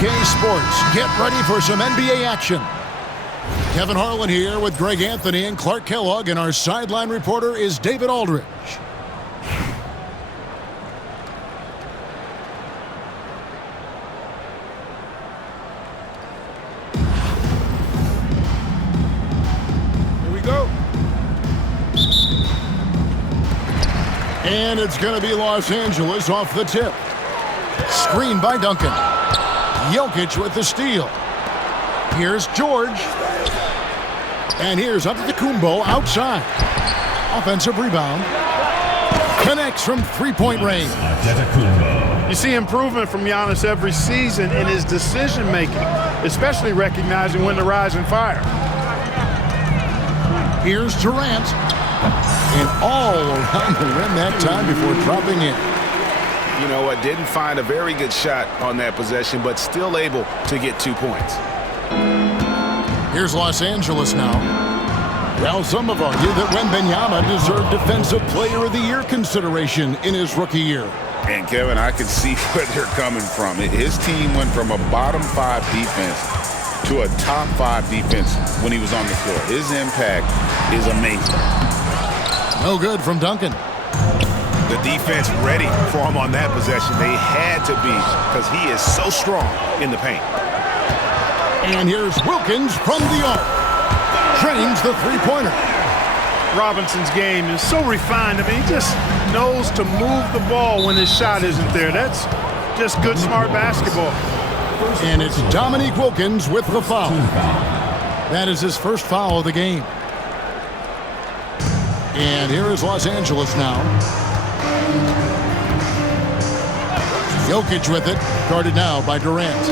2K Sports. Get ready for some NBA action. Kevin Harlan here with Greg Anthony and Clark Kellogg, and our sideline reporter is David Aldridge. Here we go. And it's going to be Los Angeles off the tip. Screen by Duncan. Jokic with the steal. Here's George. And here's Antetokounmpo outside. Offensive rebound. Connects from three-point range. You see improvement from Giannis every season in his decision-making, especially recognizing when to rise and fire. Here's Durant. And all around the rim that time before dropping in. You know what, didn't find a very good shot on that possession, but still able to get 2 points. Here's Los Angeles now. Well, some have argued that Wembanyama deserved Defensive Player of the Year consideration in his rookie year. And, Kevin, I can see where they're coming from. His team went from a bottom 5 defense to a top 5 defense when he was on the floor. His impact is amazing. No good from Duncan. The defense ready for him on that possession. They had to be, because he is so strong in the paint. And here's Wilkins from the arc. Drains the three-pointer. Robinson's game is so refined. I mean, he just knows to move the ball when his shot isn't there. That's just good, smart basketball. And it's Dominique Wilkins with the foul. That is his first foul of the game. And here is Los Angeles now. Jokic with it, guarded now by Durant.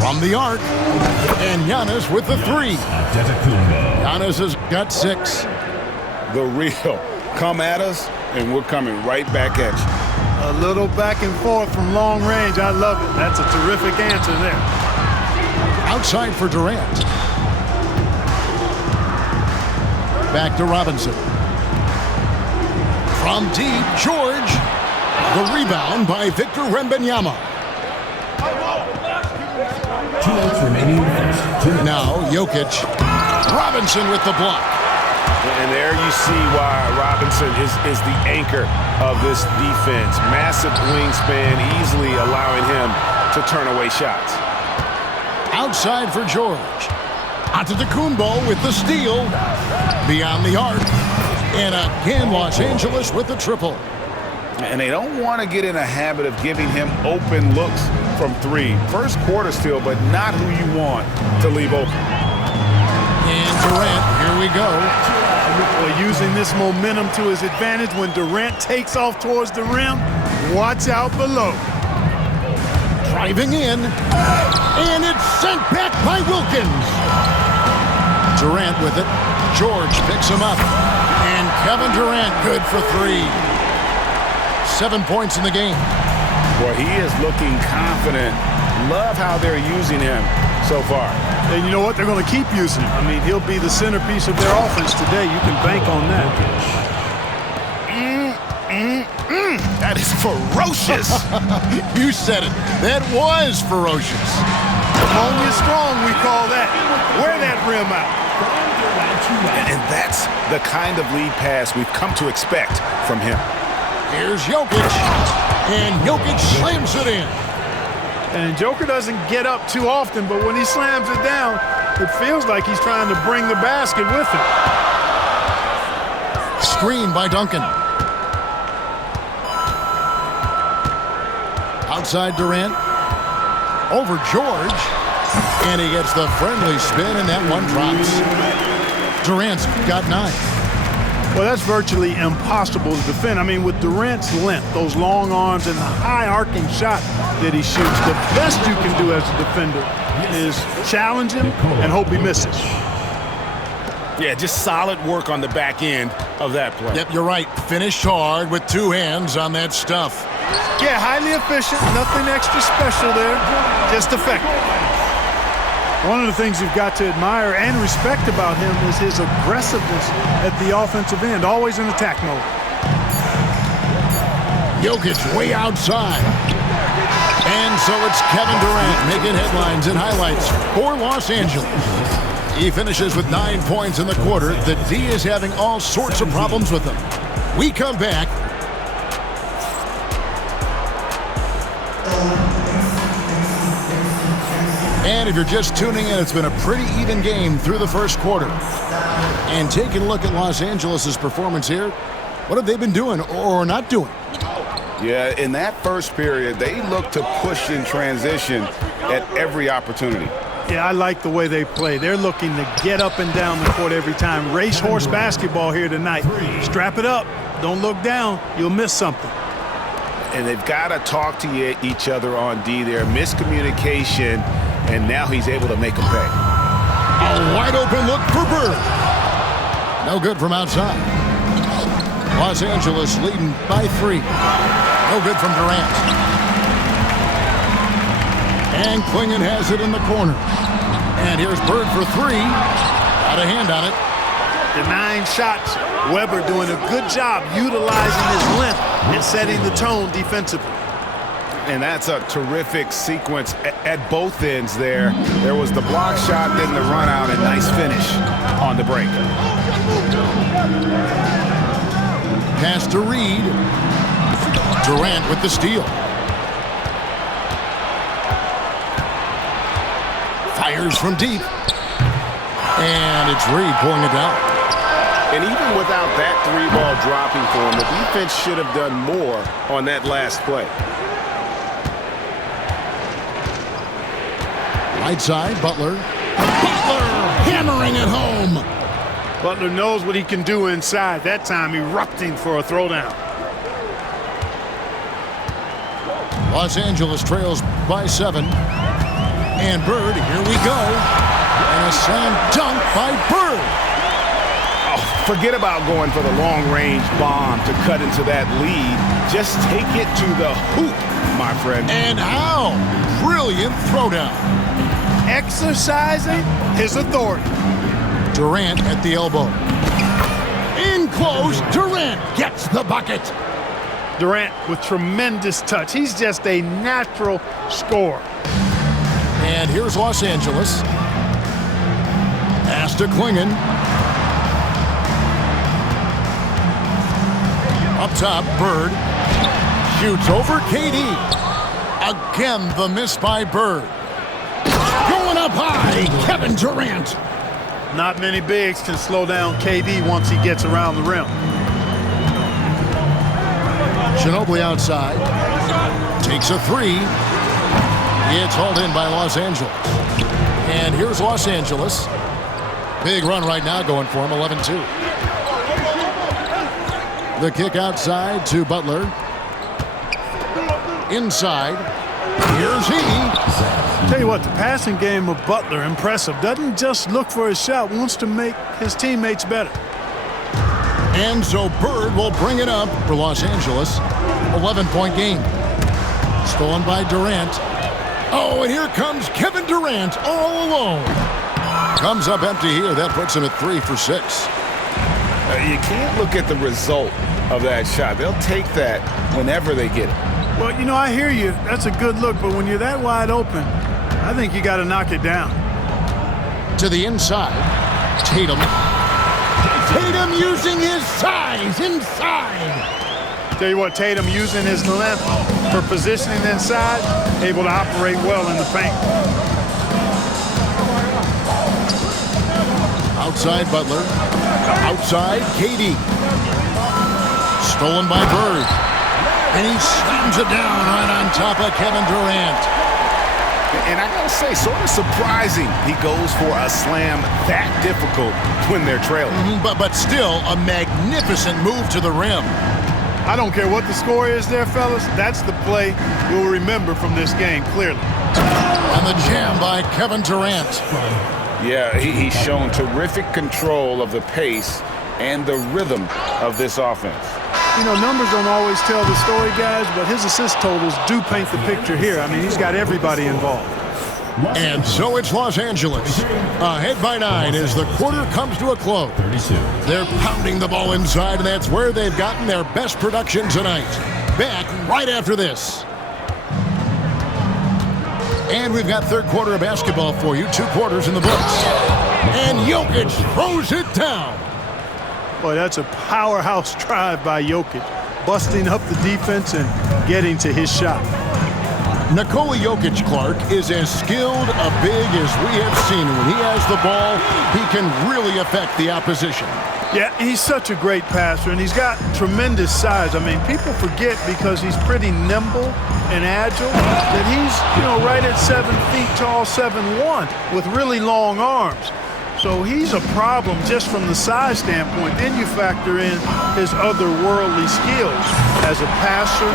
From the arc, and Giannis with the three. Giannis has got 6. The real. Come at us, and we're coming right back at you. A little back and forth from long range. I love it. That's a terrific answer there. Outside for Durant. Back to Robinson. From deep, George. The rebound by Victor Wembanyama. 2 minutes remaining in the first. Now Jokic. Robinson with the block. And there you see why Robinson is the anchor of this defense. Massive wingspan, easily allowing him to turn away shots. Outside for George. Antetokounmpo with the steal. Beyond the arc. And again, Los Angeles with the triple. And they don't want to get in a habit of giving him open looks from 3. First quarter still, but not who you want to leave open. And Durant, here we go. Well, using this momentum to his advantage when Durant takes off towards the rim, watch out below. Driving in. And it's sent back by Wilkins. Durant with it. George picks him up. And Kevin Durant good for 3. 7 points in the game. Well, he is looking confident. Love how they're using him so far. And you know what? They're going to keep using him. I mean, he'll be the centerpiece of their offense today. You can bank on that. That is ferocious. You said it. That was ferocious. Ammonia strong, we call that. Wear that rim out. And that's the kind of lead pass we've come to expect from him. Here's Jokic. And Jokic slams it in. And Joker doesn't get up too often, but when he slams it down, it feels like he's trying to bring the basket with him. Screen by Duncan. Outside Durant. Over George. And he gets the friendly spin, and that one drops. Durant's got 9. Well, that's virtually impossible to defend. I mean, with Durant's length, those long arms, and the high arcing shot that he shoots, the best you can do as a defender is challenge him and hope he misses. Yeah, just solid work on the back end of that play. Yep, you're right. Finished hard with 2 hands on that stuff. Yeah, highly efficient. Nothing extra special there. Just effective. One of the things you've got to admire and respect about him is his aggressiveness at the offensive end, always in attack mode. Jokic way outside. And so it's Kevin Durant making headlines and highlights for Los Angeles. He finishes with 9 points in the quarter. The D is having all sorts of problems with him. We come back. And if you're just tuning in, it's been a pretty even game through the first quarter. And taking a look at Los Angeles' performance here, what have they been doing or not doing? Yeah, in that first period, they looked to push in transition at every opportunity. Yeah, I like the way they play. They're looking to get up and down the court every time. Racehorse basketball here tonight. Strap it up. Don't look down. You'll miss something. And they've got to talk to each other on D there. Miscommunication, and now he's able to make a pay. A wide open look for Bird. No good from outside. Los Angeles leading by 3. No good from Durant. And Clingan has it in the corner. And here's Bird for 3. Got a hand on it. Denying shots. Webber doing a good job utilizing his length and setting the tone defensively. And that's a terrific sequence at both ends there. There was the block shot, then the run out, and nice finish on the break. Pass to Reed. Durant with the steal. Fires from deep. And it's Reed pulling it down. And even without that 3-ball dropping for him, the defense should have done more on that last play. Right side, Butler. Butler hammering it home. Butler knows what he can do inside. That time erupting for a throwdown. Los Angeles trails by 7. And Bird, here we go. And a slam dunk by Bird. Oh, forget about going for the long-range bomb to cut into that lead. Just take it to the hoop, my friend. And how? Brilliant throwdown. Exercising his authority. Durant at the elbow. In close, Durant gets the bucket. Durant with tremendous touch. He's just a natural scorer. And here's Los Angeles. Pass to Clingan. Up top, Bird. Shoots over KD. Again, the miss by Bird. Going up high, Kevin Durant. Not many bigs can slow down KD once he gets around the rim. Ginobili outside. Takes a 3. It's hauled in by Los Angeles. And here's Los Angeles. Big run right now going for him, 11-2. The kick outside to Butler. Inside. Here's he. Tell you what, the passing game of Butler, impressive. Doesn't just look for his shot, wants to make his teammates better. And so Bird will bring it up for Los Angeles. 11-point game. Stolen by Durant. Oh, and here comes Kevin Durant all alone. Comes up empty here. That puts him at 3 for 6. You can't look at the result of that shot. They'll take that whenever they get it. Well, you know, I hear you. That's a good look, but when you're that wide open, I think you got to knock it down. To the inside. Tatum. Tatum using his size inside. Tell you what, Tatum using his length for positioning inside, able to operate well in the paint. Outside Butler. Outside KD. Stolen by Bird. And he slams it down right on top of Kevin Durant. And I gotta say, sort of surprising he goes for a slam that difficult when they're trailing. But still a magnificent move to the rim. I don't care what the score is there, fellas. That's the play we'll remember from this game, clearly. And the jam by Kevin Durant. Yeah, he's shown terrific control of the pace and the rhythm of this offense. You know, numbers don't always tell the story, guys, but his assist totals do paint the picture here. I mean, he's got everybody involved. And so it's Los Angeles. Ahead by 9 as the quarter comes to a close. 32. They're pounding the ball inside, and that's where they've gotten their best production tonight. back right after this. And we've got third quarter of basketball for you. 2 quarters in the books. And Jokic throws it down. Boy, that's a powerhouse drive by Jokic, busting up the defense and getting to his shot. Nikola Jokic, Clark, is as skilled a big as we have seen. When he has the ball, he can really affect the opposition. Yeah, he's such a great passer, and he's got tremendous size. I mean, people forget because he's pretty nimble and agile that he's, right at 7 feet tall, 7'1", with really long arms. So he's a problem just from the size standpoint. Then you factor in his otherworldly skills as a passer,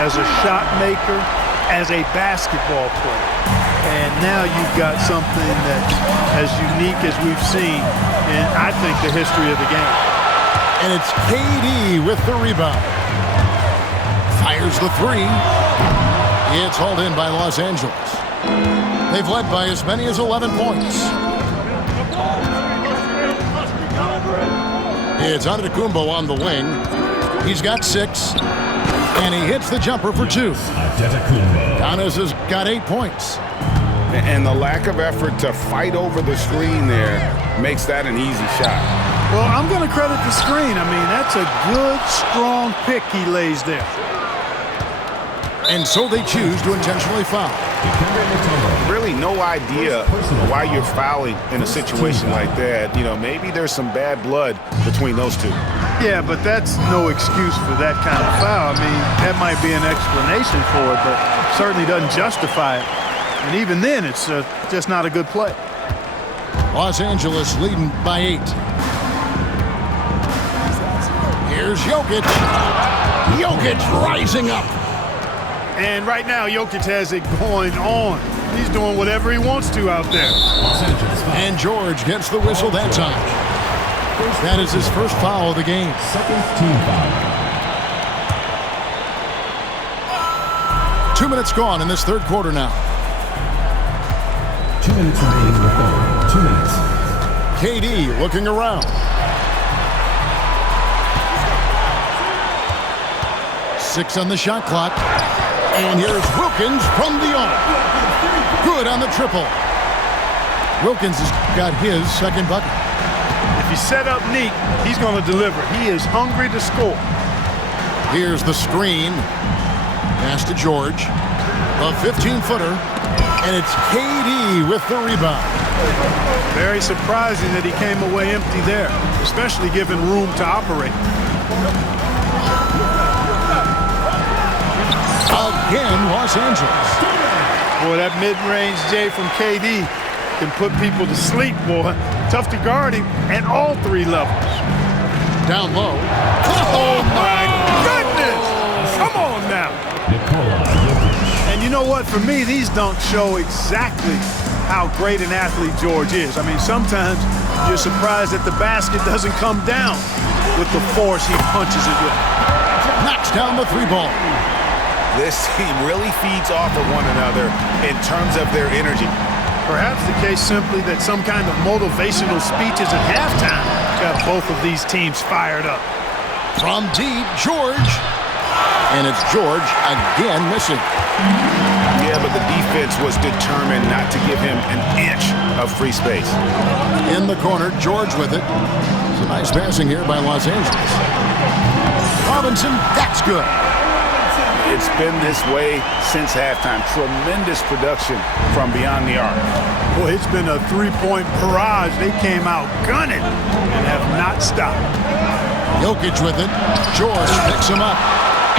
as a shot maker, as a basketball player. And now you've got something that's as unique as we've seen in, I think, the history of the game. And it's KD with the rebound. Fires the 3. It's hauled in by Los Angeles. They've led by as many as 11 points. It's Antetokounmpo on the wing. He's got 6. And he hits the jumper for 2. Giannis has got 8 points. And the lack of effort to fight over the screen there makes that an easy shot. Well, I'm going to credit the screen. I mean, that's a good, strong pick he lays there. And so they choose to intentionally foul. Really no idea why you're fouling in a situation like that. Maybe there's some bad blood between those two. Yeah, but that's no excuse for that kind of foul. I mean, that might be an explanation for it, but certainly doesn't justify it. And even then, it's just not a good play. Los Angeles leading by 8. Here's Jokic. Jokic rising up. And right now, Jokic has it going on. He's doing whatever he wants to out there. And George gets the whistle that time. That is his first foul of the game. Second team foul. 2 minutes gone in this third quarter now. 2 minutes remaining in the third. 2 minutes. KD looking around. 6 on the shot clock. And here's Wilkins from the arc. Good on the triple. Wilkins has got his second bucket. If he's set up neat, he's going to deliver. He is hungry to score. Here's the screen. Pass to George. A 15-footer. And it's KD with the rebound. Very surprising that he came away empty there, especially given room to operate. Again, Los Angeles. Boy, that mid-range J from KD can put people to sleep, boy. Tough to guard him at all 3 levels. Down low. Oh, my goodness! Come on now. And you know what? For me, these dunks show exactly how great an athlete George is. I mean, sometimes you're surprised that the basket doesn't come down with the force he punches it with. Knocks down the 3 ball. This team really feeds off of one another in terms of their energy. Perhaps the case simply that some kind of motivational speeches at halftime got both of these teams fired up. From deep, George. And it's George again missing. Yeah, but the defense was determined not to give him an inch of free space. In the corner, George with it. It's a nice passing here by Los Angeles. Robinson, that's good. It's been this way since halftime. Tremendous production from beyond the arc. Boy, it's been a 3-point barrage. They came out gunning and have not stopped. Jokic with it. George picks him up.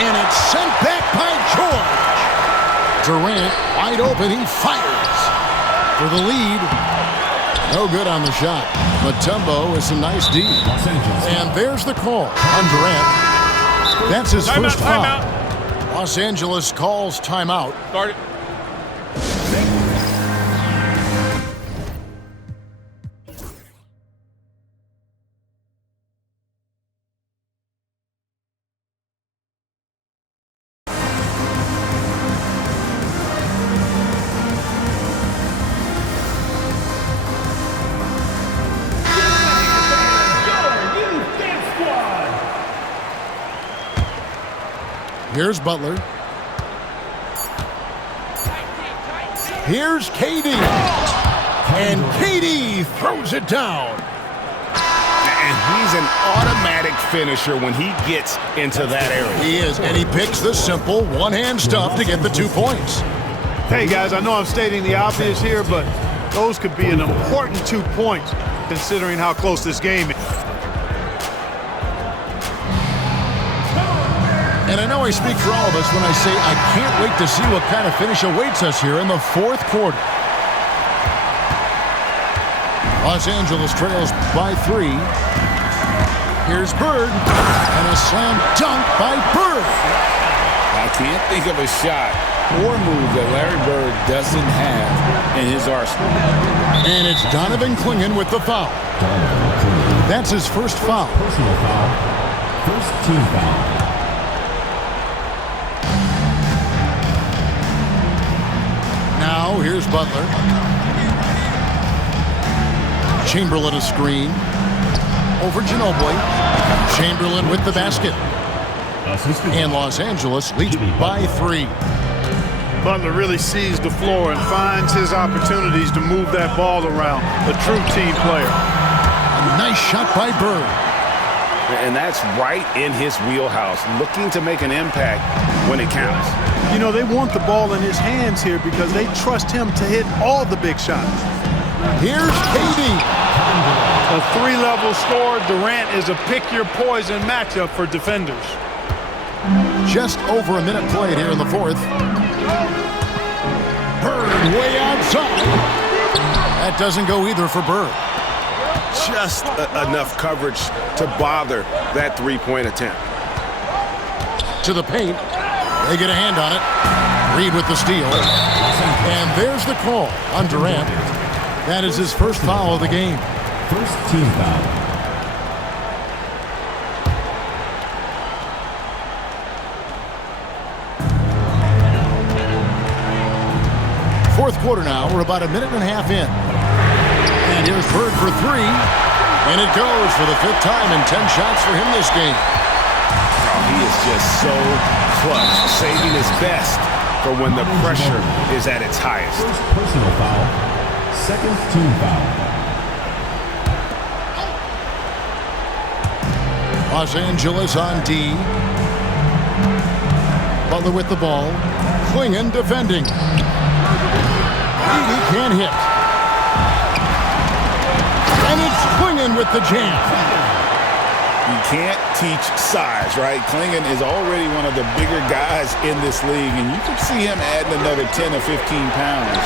And it's sent back by George. Durant wide open. He fires for the lead. No good on the shot. Mutombo with some nice D. And there's the call on Durant. That's his first foul. Los Angeles calls timeout. Start it. Here's Butler. Here's KD. And KD throws it down. And he's an automatic finisher when he gets into that area. He is, and he picks the simple one-hand stuff to get the 2 points. Hey, guys, I know I'm stating the obvious here, but those could be an important 2 points considering how close this game is. And I know I speak for all of us when I say I can't wait to see what kind of finish awaits us here in the fourth quarter. Los Angeles trails by 3. Here's Bird, and a slam dunk by Bird. I can't think of a shot or move that Larry Bird doesn't have in his arsenal. And it's Donovan Clingan with the foul. That's his first foul. Personal foul. First team foul. Now here's Butler. Chamberlain a screen. Over Ginobili. Chamberlain with the basket. And Los Angeles leads by 3. Butler really sees the floor and finds his opportunities to move that ball around. A true team player. A nice shot by Bird. And that's right in his wheelhouse, looking to make an impact when it counts. You know, they want the ball in his hands here because they trust him to hit all the big shots. Here's KD. A 3-level score. Durant is a pick-your-poison matchup for defenders. Just over a minute played here in the fourth. Bird way outside. That doesn't go either for Bird. Just enough coverage to bother that three-point attempt. To the paint. They get a hand on it. Reed with the steal. And there's the call on Durant. That is his first foul of the game. First team foul. Fourth quarter now. We're about a minute and a half in. And here's Bird for 3. And it goes for the 5th time in 10 shots for him this game. Oh, he is just so clutch, saving his best for when the pressure is at its highest. First personal foul. Second team foul. Los Angeles on D. Butler with the ball. Clingan defending. Edey can't hit. And it's Clingan with the jam. You can't teach size, right? Clingan is already one of the bigger guys in this league, and you can see him adding another 10 or 15 pounds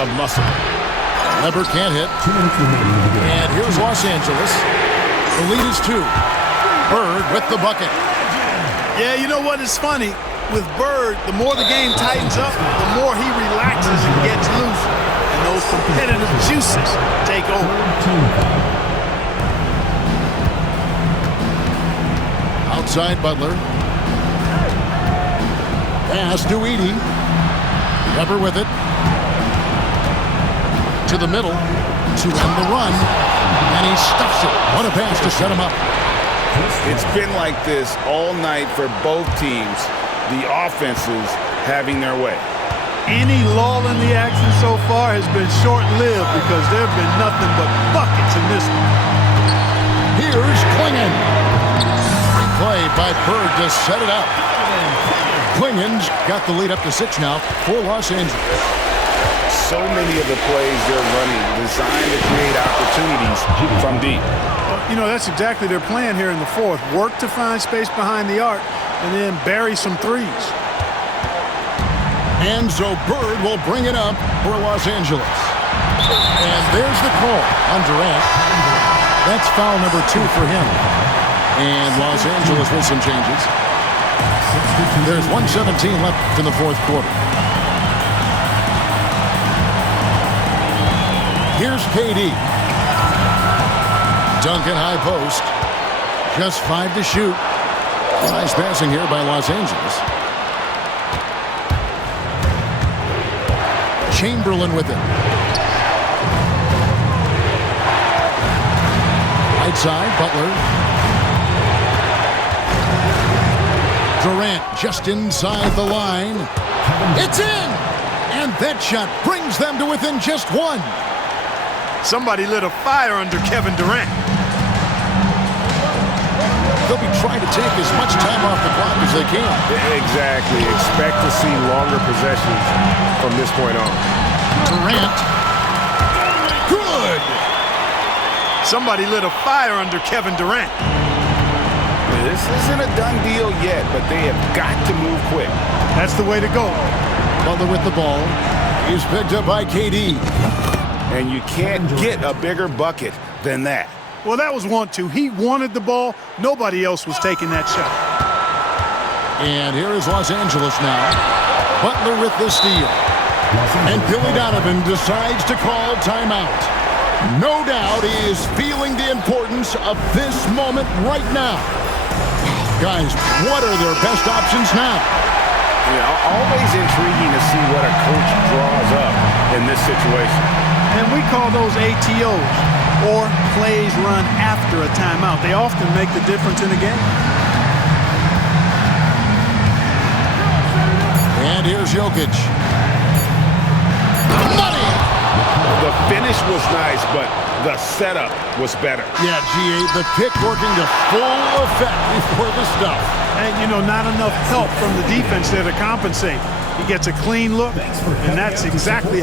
of muscle. Lever can't hit. 2 minutes remaining in the game. And here's Los Angeles. The lead is 2. Bird with the bucket. Yeah, you know what is funny? With Bird, the more the game tightens up, the more he relaxes and gets loose. And those competitive juices take over. Team foul. Outside Butler. Pass to Edey. Weber with it. To the middle. To end the run. And he stuffs it. What a pass to set him up. It's been like this all night for both teams. The offenses having their way. Any lull in the action so far has been short-lived because there have been nothing but buckets in this one. Here's Clingan. Play by Bird to set it up. Clingan's got the lead up to 6 now for Los Angeles. So many of the plays they're running designed to create opportunities from deep. You know, that's exactly their plan here in the fourth. Work to find space behind the arc and then bury some threes. And so Bird will bring it up for Los Angeles. And there's the call on Durant. That's foul number 2 for him. And Los Angeles with some changes. There's 1:17 left in the fourth quarter. Here's KD. Duncan high post. Just 5 to shoot. Nice passing here by Los Angeles. Chamberlain with it. Right side, Butler. Durant just inside the line. It's in! And that shot brings them to within just one. Somebody lit a fire under Kevin Durant. They'll be trying to take as much time off the clock as they can. Exactly. Expect to see longer possessions from this point on. Durant. Good! Somebody lit a fire under Kevin Durant. This isn't a done deal yet, but they have got to move quick. That's the way to go. Butler with the ball. He's picked up by KD. And you can't get a bigger bucket than that. Well, that was 1-2. He wanted the ball. Nobody else was taking that shot. And here is Los Angeles now. Butler with the steal. And Billy Donovan decides to call timeout. No doubt he is feeling the importance of this moment right now. Guys, what are their best options now? Always intriguing to see what a coach draws up in this situation. And we call those ATOs, or plays run after a timeout. They often make the difference in a game. And here's Jokic. Money! The finish was nice, but the setup was better. Yeah, G8, the pick working to full effect before the stuff. And, not enough help from the defense there to compensate. He gets a clean look, and that's exactly